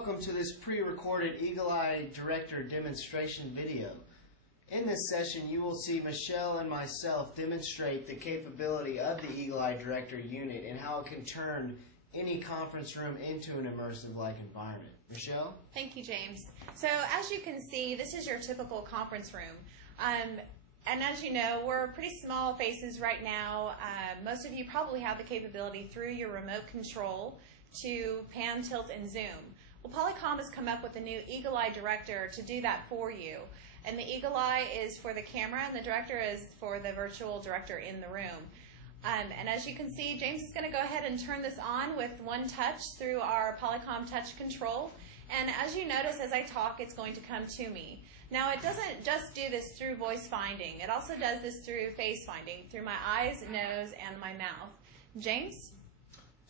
welcome to this pre-recorded Eagle Eye Director demonstration video. In this session you will see Michelle and myself demonstrate the capability of the Eagle Eye Director unit and how it can turn any conference room into an immersive-like environment. Michelle? Thank you, James. So as you can see, this is your typical conference room. And as you know, we're pretty small faces right now. Most of you probably have the capability through your remote control to pan, tilt, and zoom. Well, Polycom has come up with a new Eagle Eye Director to do that for you. And the Eagle Eye is for the camera, and the Director is for the virtual director in the room. And as you can see, James is going to go ahead and turn this on with one touch through our Polycom touch control. And as you notice, as I talk, it's going to come to me. Now, it doesn't just do this through voice finding. It also does this through face finding, through my eyes, nose, and my mouth. James?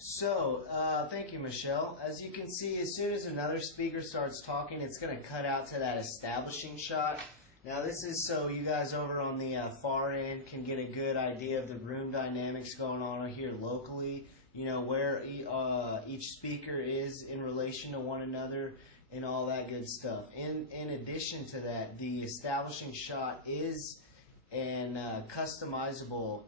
So, thank you, Michelle. As you can see, as soon as another speaker starts talking, it's going to cut out to that establishing shot. Now, this is so you guys over on the far end can get a good idea of the room dynamics going on here locally. You know, where each speaker is in relation to one another and all that good stuff. In addition to that, the establishing shot is an customizable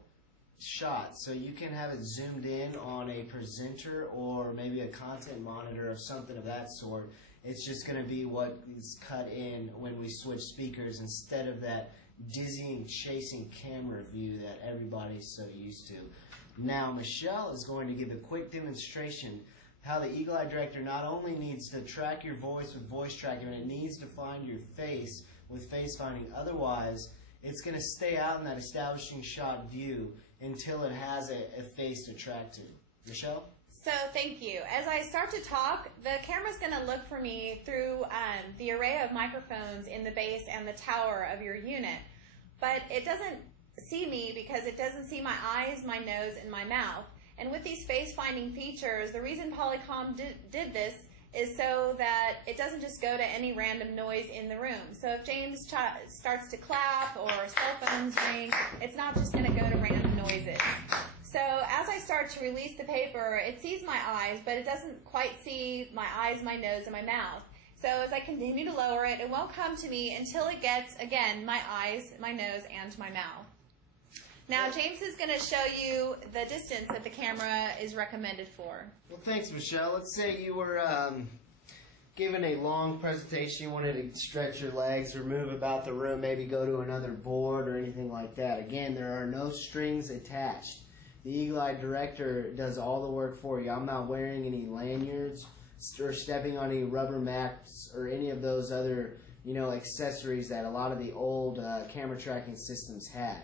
shot, so you can have it zoomed in on a presenter or maybe a content monitor or something of that sort. It's just going to be what is cut in when we switch speakers instead of that dizzying, chasing camera view that everybody's so used to. Now, Michelle is going to give a quick demonstration how the Eagle Eye Director not only needs to track your voice with voice tracking, but it needs to find your face with face finding. Otherwise, it's going to stay out in that establishing shot view until it has a face to track to. Michelle? So thank you. As I start to talk, the camera's going to look for me through the array of microphones in the base and the tower of your unit. But it doesn't see me because it doesn't see my eyes, my nose, and my mouth. And with these face-finding features, the reason Polycom did this is so that it doesn't just go to any random noise in the room. So if James starts to clap or cell phones ring, it's not just going to go to random noises. So as I start to release the paper, it sees my eyes, but it doesn't quite see my eyes, my nose, and my mouth. So as I continue to lower it, it won't come to me until it gets, again, my eyes, my nose, and my mouth. Now, James is going to show you the distance that the camera is recommended for. Well, thanks, Michelle. Let's say you were given a long presentation, you wanted to stretch your legs or move about the room, maybe go to another board or anything like that. Again, there are no strings attached. The Eagle Eye Director does all the work for you. I'm not wearing any lanyards or stepping on any rubber mats or any of those other, accessories that a lot of the old camera tracking systems had.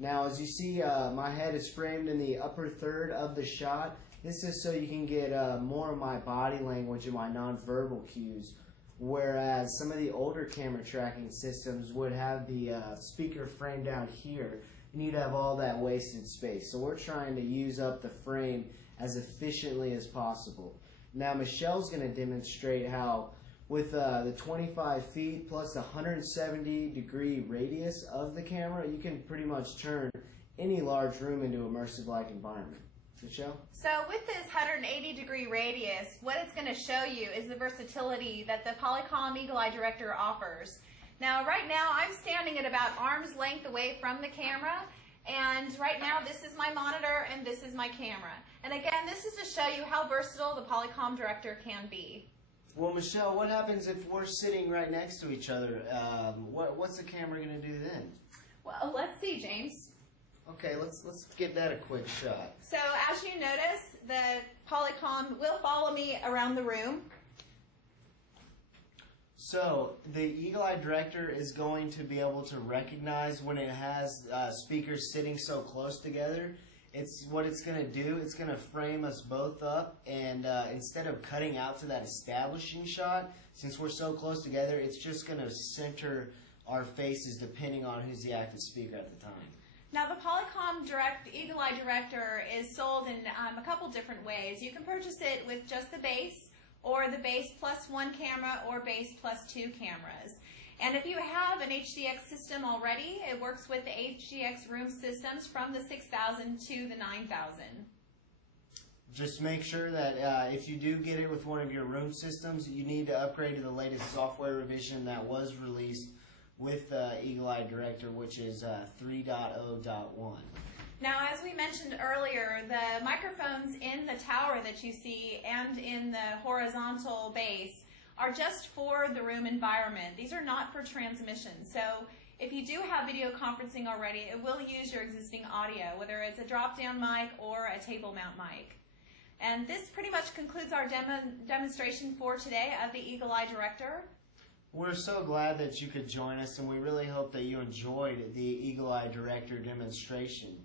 Now, as you see, my head is framed in the upper third of the shot. This is so you can get more of my body language and my nonverbal cues, whereas some of the older camera tracking systems would have the speaker framed down here, and you'd have all that wasted space. So we're trying to use up the frame as efficiently as possible. Now, Michelle's going to demonstrate how with the 25 feet plus the 170-degree radius of the camera, you can pretty much turn any large room into an immersive-like environment. Michelle? So with this 180-degree radius, what it's going to show you is the versatility that the Polycom Eagle Eye Director offers. Now, right now, I'm standing at about arm's length away from the camera, and right now, this is my monitor and this is my camera. And again, this is to show you how versatile the Polycom Director can be. Well, Michelle, what happens if we're sitting right next to each other? What's the camera going to do then? Well, let's see, James. Okay, let's give that a quick shot. So as you notice, the Polycom will follow me around the room. So the Eagle Eye Director is going to be able to recognize when it has speakers sitting so close together. What it's going to do, it's going to frame us both up, and instead of cutting out to that establishing shot, since we're so close together, it's just going to center our faces depending on who's the active speaker at the time. Now, the Polycom Eagle Eye Director is sold in a couple different ways. You can purchase it with just the base, or the base plus one camera, or base plus two cameras. And if you have an HDX system already, it works with the HDX room systems from the 6000 to the 9000. Just make sure that if you do get it with one of your room systems, you need to upgrade to the latest software revision that was released with Eagle Eye Director, which is 3.0.1. Now, as we mentioned earlier, the microphones in the tower that you see and in the horizontal base are just for the room environment. These are not for transmission. So if you do have video conferencing already, it will use your existing audio, whether it's a drop-down mic or a table mount mic. And this pretty much concludes our demonstration for today of the Eagle Eye Director. We're so glad that you could join us, and we really hope that you enjoyed the Eagle Eye Director demonstration.